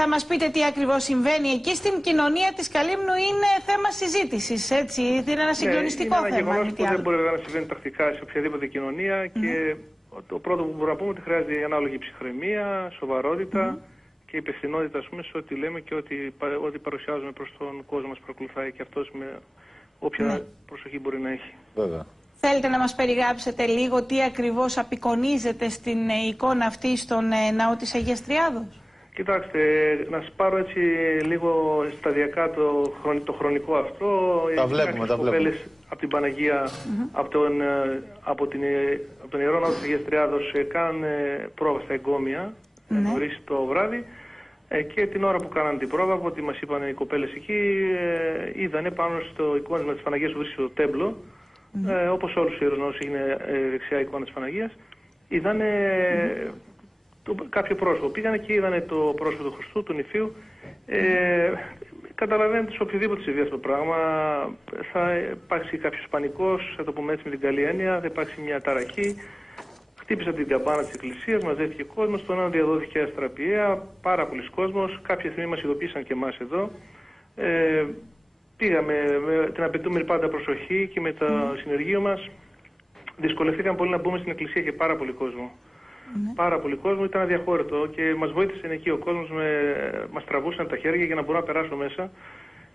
Θα μας πείτε τι ακριβώς συμβαίνει εκεί. Στην κοινωνία της Καλύμνου είναι θέμα συζήτησης, έτσι. Είναι ένα συγκλονιστικό θέμα. Είναι ένα γεγονός που δεν μπορεί να συμβαίνει τακτικά σε οποιαδήποτε κοινωνία και το πρώτο που μπορούμε να πούμε ότι χρειάζεται ανάλογη ψυχραιμία, σοβαρότητα και υπευθυνότητα, ας πούμε, σε ό,τι λέμε και ό,τι παρουσιάζουμε προς τον κόσμο μας παρακολουθάει και αυτός με όποια προσοχή μπορεί να έχει. Βέβαια. Θέλετε να μας περιγράψετε λίγο τι ακριβώς απεικονίζεται στην εικόνα αυτή στον ναό της Αγίας Τριάδος? Κοιτάξτε, να σας πάρω έτσι λίγο σταδιακά το χρονικό αυτό. Τα βλέπουμε. Από την Παναγία, από τον Ιερό Ναό της Αγίας Τριάδος κάνουν πρόβα στα εγκόμια, νωρίς το βράδυ. Και την ώρα που κάναν την πρόβα, από ό,τι μας είπαν οι κοπέλες εκεί, είδανε πάνω στο εικόνισμα της Παναγίας που βρίσκεται στο τέμπλο, όπως όλους τους ιερούς ναούς είναι δεξιά εικόνα της Παναγίας, είδανε κάποιο πρόσωπο. Πήγανε και είδανε το πρόσωπο του Χριστού, του νηφίου. Καταλαβαίνετε, σε οποιοδήποτε συμβεί αυτό το πράγμα θα υπάρξει κάποιος πανικός, θα το πούμε έτσι με την καλή έννοια, θα υπάρξει μια ταραχή. Χτύπησε την καμπάνα της εκκλησίας, μαζεύτηκε κόσμος, στον ένα διαδόθηκε αστραπιαία, πάρα πολλοί κόσμος. Κάποια στιγμή μας ειδοποίησαν και εμάς εδώ. Πήγαμε με την απαιτούμενη πάντα προσοχή και με το συνεργείο μας. Δυσκολευτήκαμε πολύ να μπούμε στην εκκλησία και πάρα πολύ κόσμο. Πάρα πολύ κόσμο, ήταν αδιαχώρητο και μας βοήθησε εκεί ο κόσμος, μας τραβούσαν τα χέρια για να μπορούμε να περάσουμε μέσα.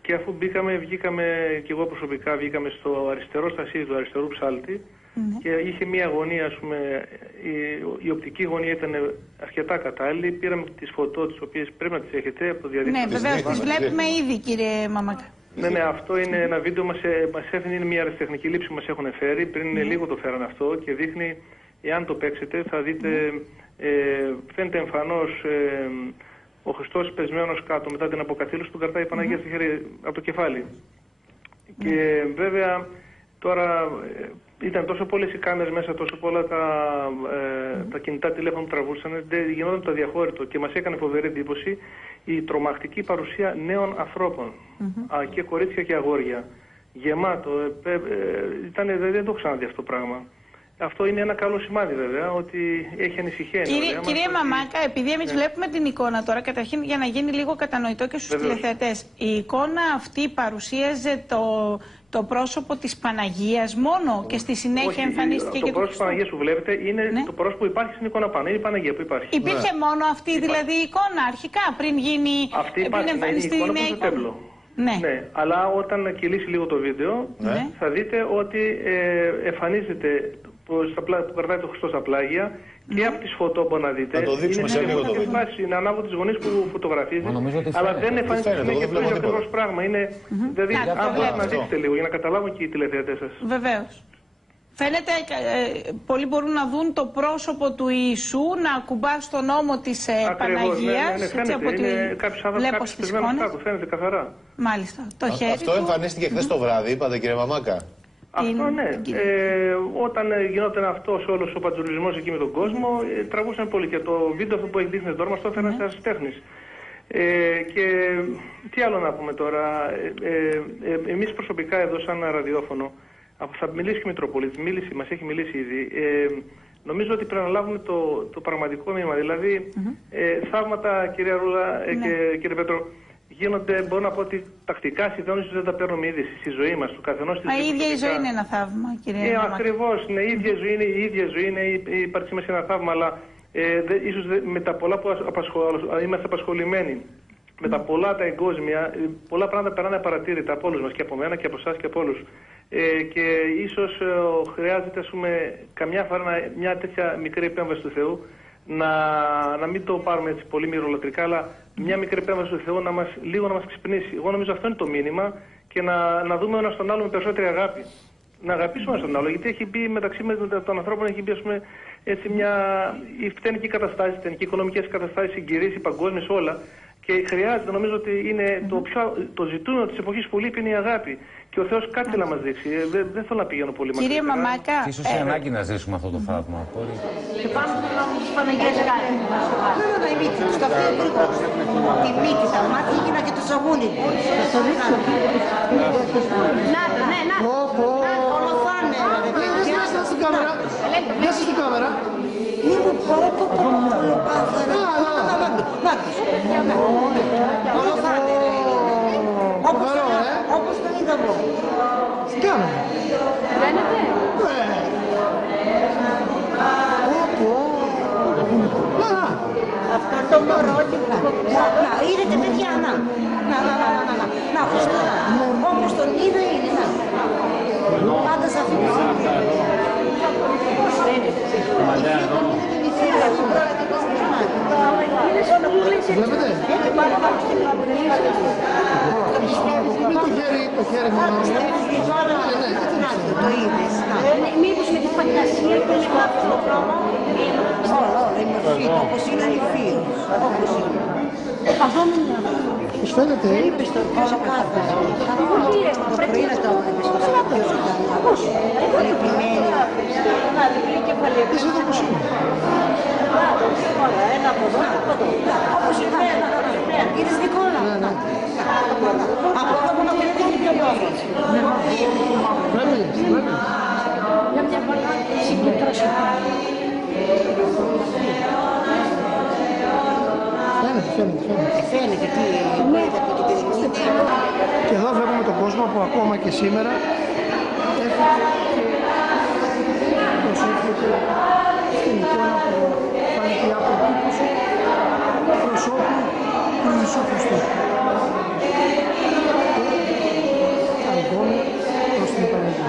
Και αφού βγήκαμε και εγώ προσωπικά, βγήκαμε στο αριστερό στασίδι του αριστερού ψάλτη και είχε μια γωνία, ας πούμε, η οπτική γωνία ήταν αρκετά κατάλληλη. Πήραμε τις φωτό, τις οποίες πρέπει να τις έχετε από το διαδίκτυο. Ναι, βεβαίως τις βλέπουμε ήδη, κύριε Μαμάκα. Ναι, αυτό είναι ένα βίντεο, μας έφερε, είναι μια αεραστεχνική λήψη που μας έχουν φέρει. Πριν λίγο το φέραν αυτό και δείχνει, εάν το παίξετε, θα δείτε, φαίνεται εμφανώς ο Χριστός πεσμένος κάτω μετά την αποκαθήλωση, του κρατάει η Παναγία στο χέρι από το κεφάλι. Και βέβαια τώρα ήταν τόσο πολλές οι κάμερες μέσα, τόσο πολλά τα κινητά τηλέφωνα που τραβούσαν, δεν γινόταν το αδιαχώρητο και μας έκανε φοβερή εντύπωση η τρομακτική παρουσία νέων ανθρώπων, και κορίτσια και αγόρια. Γεμάτο, δεν το έχω ξαναδεί αυτό το πράγμα. Αυτό είναι ένα καλό σημάδι βέβαια, ότι έχει ανησυχία. Κύριε Μαμάκα, επειδή εμείς βλέπουμε την εικόνα τώρα, καταρχήν για να γίνει λίγο κατανοητό και στους τηλεθεατές, η εικόνα αυτή παρουσίαζε το πρόσωπο της Παναγίας μόνο και στη συνέχεια εμφανίστηκε και το πρόσωπο της Παναγίας που βλέπετε είναι το πρόσωπο που υπάρχει στην εικόνα πάνω, είναι η Παναγία που υπάρχει. Υπήρχε μόνο αυτή δηλαδή η εικόνα αρχικά, πριν γίνει, πριν εμφανιστεί η νέα εικόνα? Ναι, αλλά όταν κυλήσει λίγο το βίντεο θα δείτε ότι εμφανίζεται που κρατάει το Χριστό στα πλάγια και από τις φωτό που να δείτε. Θα το δείξουμε σε λίγο το βίντεο. Είναι ανάλογα τις γωνίες που φωτογραφίζει, αλλά δεν εμφανίζεται και το ίδιο ακριβώς πράγμα. Δηλαδή, αν μπορείτε να δείξετε λίγο για να καταλάβουν και οι τηλεθεατές σας. Βεβαίως. Φαίνεται, πολλοί μπορούν να δουν το πρόσωπο του Ιησού να ακουμπά στον ώμο της Παναγίας. Ναι, φαίνεται, είναι κάποιος άνθρωπος πεσμένος κάτω, φαίνεται καθαρά. Μάλιστα. Το χέρι αυτό εμφανίστηκε χθες το βράδυ, είπατε, κύριε Μαμάκα? Αυτό ναι. Όταν γινόταν αυτός όλος ο πατζουλισμός εκεί με τον κόσμο, τραβούσαν πολύ. Και το βίντεο αυτό που έχει δείχνει τώρα μας το έφεραν σε ασυστέχνης. Και τι άλλο να πούμε τώρα. Εμείς προσωπικά εδώ σαν ραδιόφωνο, θα μιλήσει και ο Μητροπολίτης, μας έχει μιλήσει ήδη. Νομίζω ότι πρέπει να λάβουμε το πραγματικό μήνυμα. Δηλαδή, θαύματα, κυρία Ρούλα και κύριε Πέτρο, γίνονται, μπορώ να πω ότι τακτικά σχεδόν ίσως δεν τα παίρνουμε ήδη στη ζωή μας, του καθενός της ζωής. Η ίδια η ζωή είναι ένα θαύμα, κύριε Μαμάκα. Ακριβώς, ναι, η ίδια ζωή είναι η ύπαρξή μας ένα θαύμα, αλλά ίσως με τα πολλά που είμαστε απασχολημένοι, με τα πολλά τα εγκόσμια, πολλά πράγματα περνάνε απαρατήρητα από όλους μας και από μένα και από εσάς και από όλους. Και ίσως χρειάζεται, ας πούμε, καμιά φορά μια τέτοια μικρή επέμβαση του Θεού, να μην το πάρουμε έτσι πολύ μυρολατρικά, αλλά μια μικρή επέμβαση του Θεού λίγο να μας ξυπνήσει. Εγώ νομίζω αυτό είναι το μήνυμα και να δούμε ένα στον άλλο με περισσότερη αγάπη. Να αγαπήσουμε ένα στον άλλο, γιατί έχει μπει μεταξύ των ανθρώπων, έχει μπει, ας πούμε, έτσι η φτηνική καταστάση, οι οικονομικές καταστάσεις, συγκυρίες, οι παγκόσμιες, όλα. Και χρειάζεται, νομίζω ότι είναι το ζητούμενο της εποχής που λείπει είναι η αγάπη. Και ο Θεός κάτι θέλει να μας δείξει. Δεν θέλω να πηγαίνω πολύ μακριά. Κύριε Μαμάκα. Ίσως η ανάγκη να ζήσουμε αυτό το θαύμα. Και πάνω στον νόμο της Παναγίας κάνει. Βέβαια η μύτη του, καφέ ακριβώς. Τη μύτη, τα μάτια έγινα και το σαγούνι. Θα το ρίξω. Να το, ναι, να το. Ολοφάνε. Γεια σας στην κάμερα. Γεια σας στην κάμερα. Μη μου πω, ολοπάθαρα. Να το. Αυτό το μωρό και να, είδατε παιδιά, να, όπως τον είδα είναι, να. Πάντα σε αυτή τη Βλέπετε? Το χέρι μόνο. Το είδες. Μήπως με τη φαντασία και με αυτό το πράγμα. Όπως είναι η φίλη. Όπως είναι. Πώς φαίνεται? Είπες το πιο κάτω. Το πρωί να το βλέπεις το πιο ζωντανό. Λυπημένη. Είσαι εδώ πώς είναι. Όπως είναι. Είδες Νικόλα. Από εδώ που να βλέπεις και πιο νόφρος. Βλέπεις. Για μια φορά συγκεντρώσει. Φαίνεται τι είδατε και τη δημιουργία. Και εδώ βλέπουμε τον κόσμο που ακόμα και σήμερα έχει προσέχεται στην εικόνα που φάνηκε η αποτύπωση προσώπου του Ιησού Χριστού. Και αγκώνει προς την Παναγία.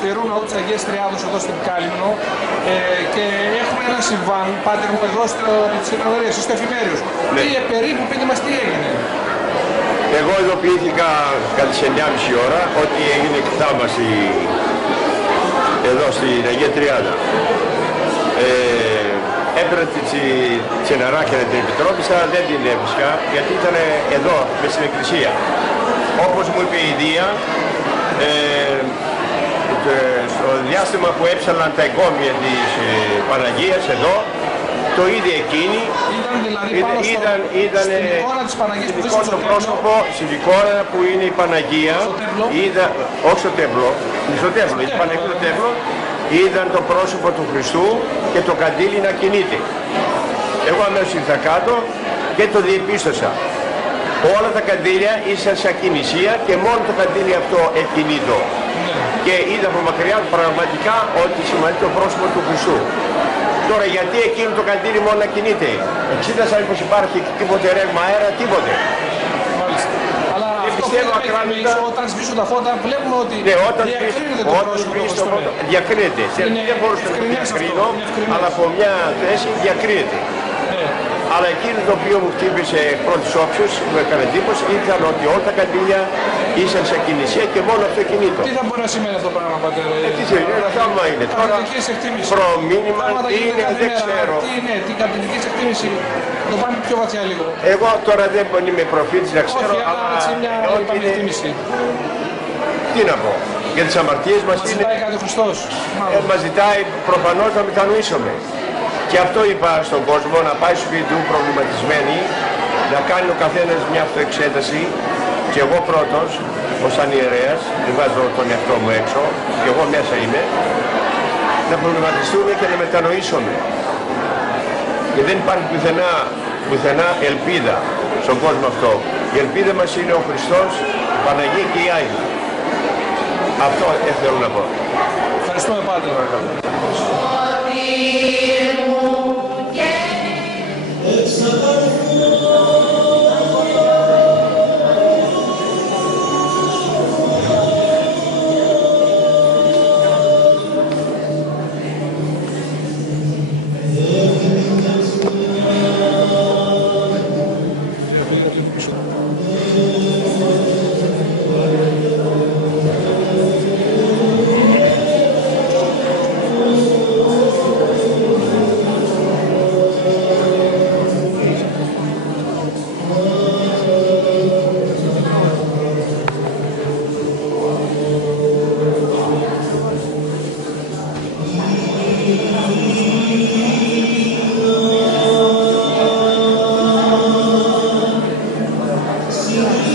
Στερούν όλες τις Αγίες Τριάδος εδώ στην Κάλυμνο και έχουμε ένα συμβάν, πάτερ μου, εδώ στις συνοδορίες, στο Εφημέριος. Ναι. Περίπου πείτε μας τι έγινε. Εγώ ειδοποιήθηκα κατά τις 9.30 ώρα ότι έγινε εκτάμαση εδώ στην Αγία Τριάδα. Έπαιρνε τη νεράκια να την επιτρόπισα, δεν την έβρισκα γιατί ήταν εδώ μες στην εκκλησία. Όπως μου είπε η Δία, στο διάστημα που έψαλαν τα εγκόμια της Παναγίας εδώ, το είδε εκείνη, Στην εικόνα της Παναγίας που στο πρόσωπο, στην εικόνα που είναι η Παναγία, όχι στο τέμπλο, η Παναγία στο τέμπλο, είδαν το πρόσωπο του Χριστού και το καντήλι να κινείται. Εγώ αμέσως ήρθα κάτω και το διεπίστωσα. Όλα τα καντήλια ήσαν σε ακινησία και μόνο το καντήλι αυτό εκκινείτο. Και είδα από μακριά πραγματικά ότι σημαίνει το πρόσωπο του Χριστού. Τώρα γιατί εκείνο το καντήλι μόνο να κινείται? Εξήτασα μήπως υπάρχει τίποτε ρεύμα αέρα, τίποτε. Αλλά αυτό όταν σβήσουν τα φώτα βλέπουμε ότι διακρίνεται το πρόσωπο. Διακρίνεται. Δεν μπορούσα να το διακρίνω, αλλά από μια θέση διακρίνεται. Αλλά εκείνο το οποίο μου χτύπησε εκ πρώτης όψεως, μου έκανε εντύπωση, ήταν ότι όλα τα καντήλια ήσαν σε ακινησία και μόνο αυτό κινείτο. Τι θα μπορεί να σημαίνει αυτό το πράγμα, πατέρα? Τι σημαίνει, ένα θαύμα είναι. Τώρα προμήνυμα τι είναι, δεν ξέρω. Τι είναι, τι κατηγορική εκτίμηση, το πάμε πιο βαθιά λίγο. Εγώ τώρα δεν είμαι προφήτης να ξέρω, αλλά ότι είναι... Τι να πω, για τις αμαρτίες μας είναι... Μας ζητάει κάτι ο Χριστός. Μας ζητάει προφανώς να μετανοήσουμε. Και αυτό είπα στον κόσμο, να πάει στο σπίτι του προβληματισμένοι, να κάνει ο καθένας μια αυτοεξέταση και εγώ πρώτος, ως ιερέας, δεν βάζω τον εαυτό μου έξω, και εγώ μέσα είμαι, να προβληματιστούμε και να μετανοήσουμε. Και δεν υπάρχει πουθενά ελπίδα στον κόσμο αυτό. Η ελπίδα μας είναι ο Χριστός, η Παναγία και οι Άγιοι. Αυτό θέλω να πω. Ευχαριστούμε πάντα. Oh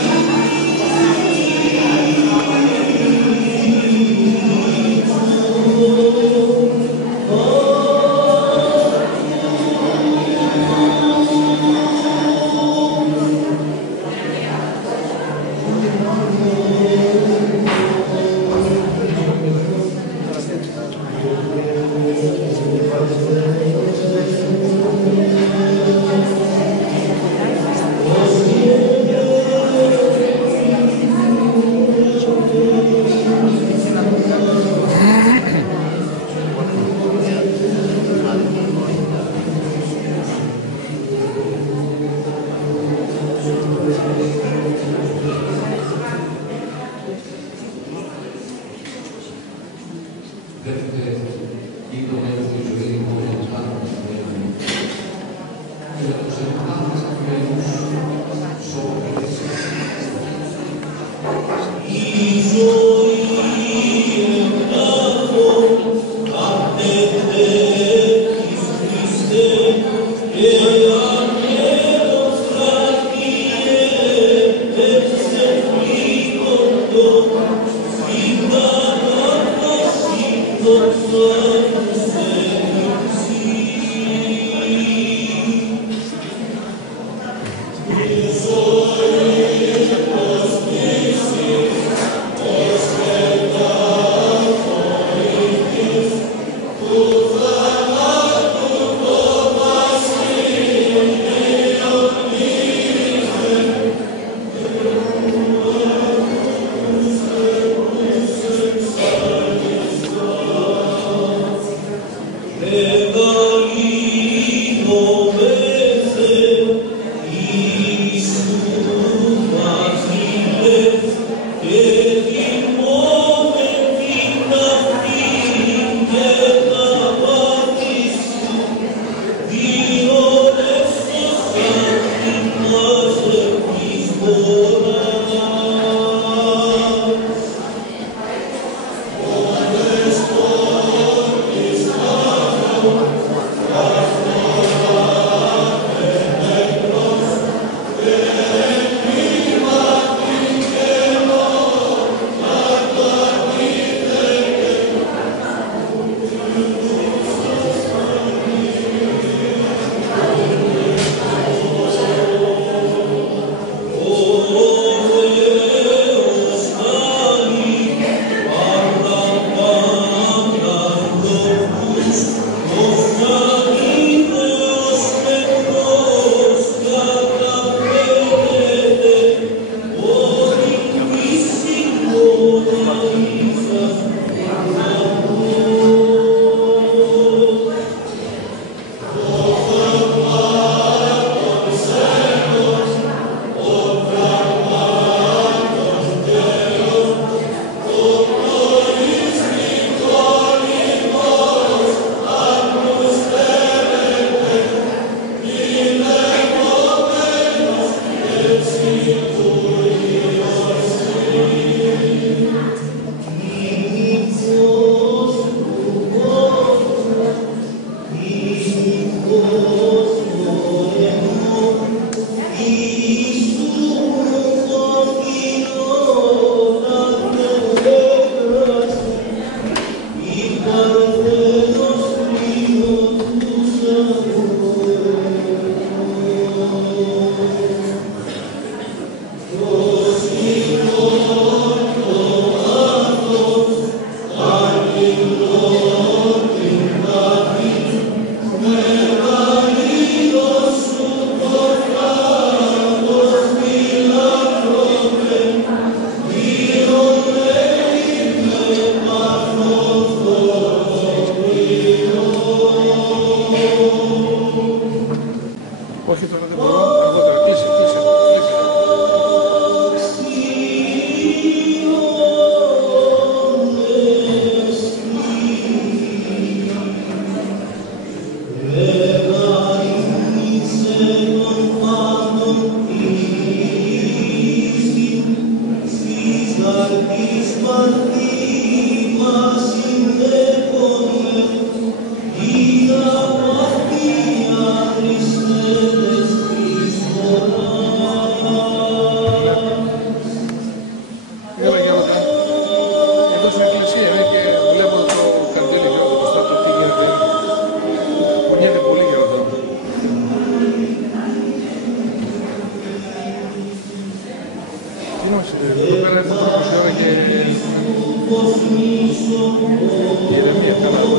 Εδώ πέρα είναι 20 ώρα και η ηρεμία, καλά, εγώ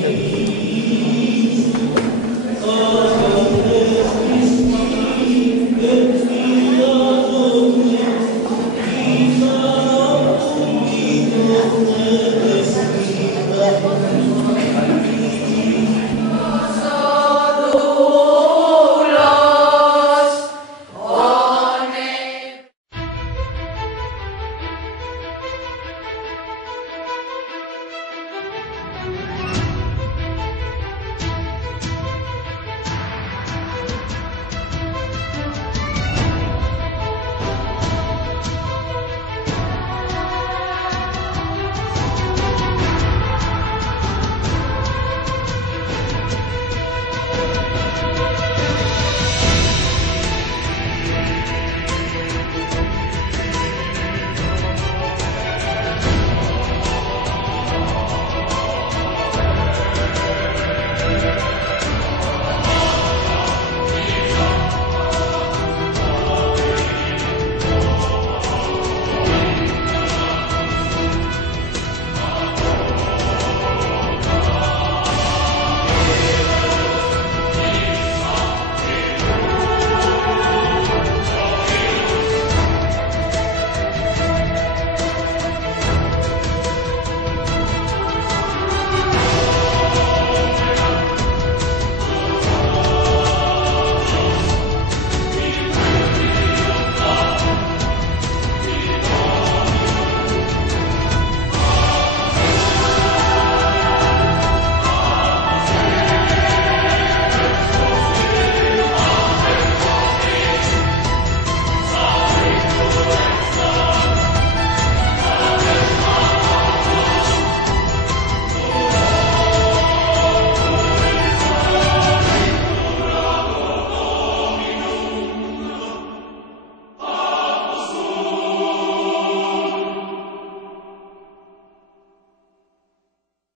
Thank you.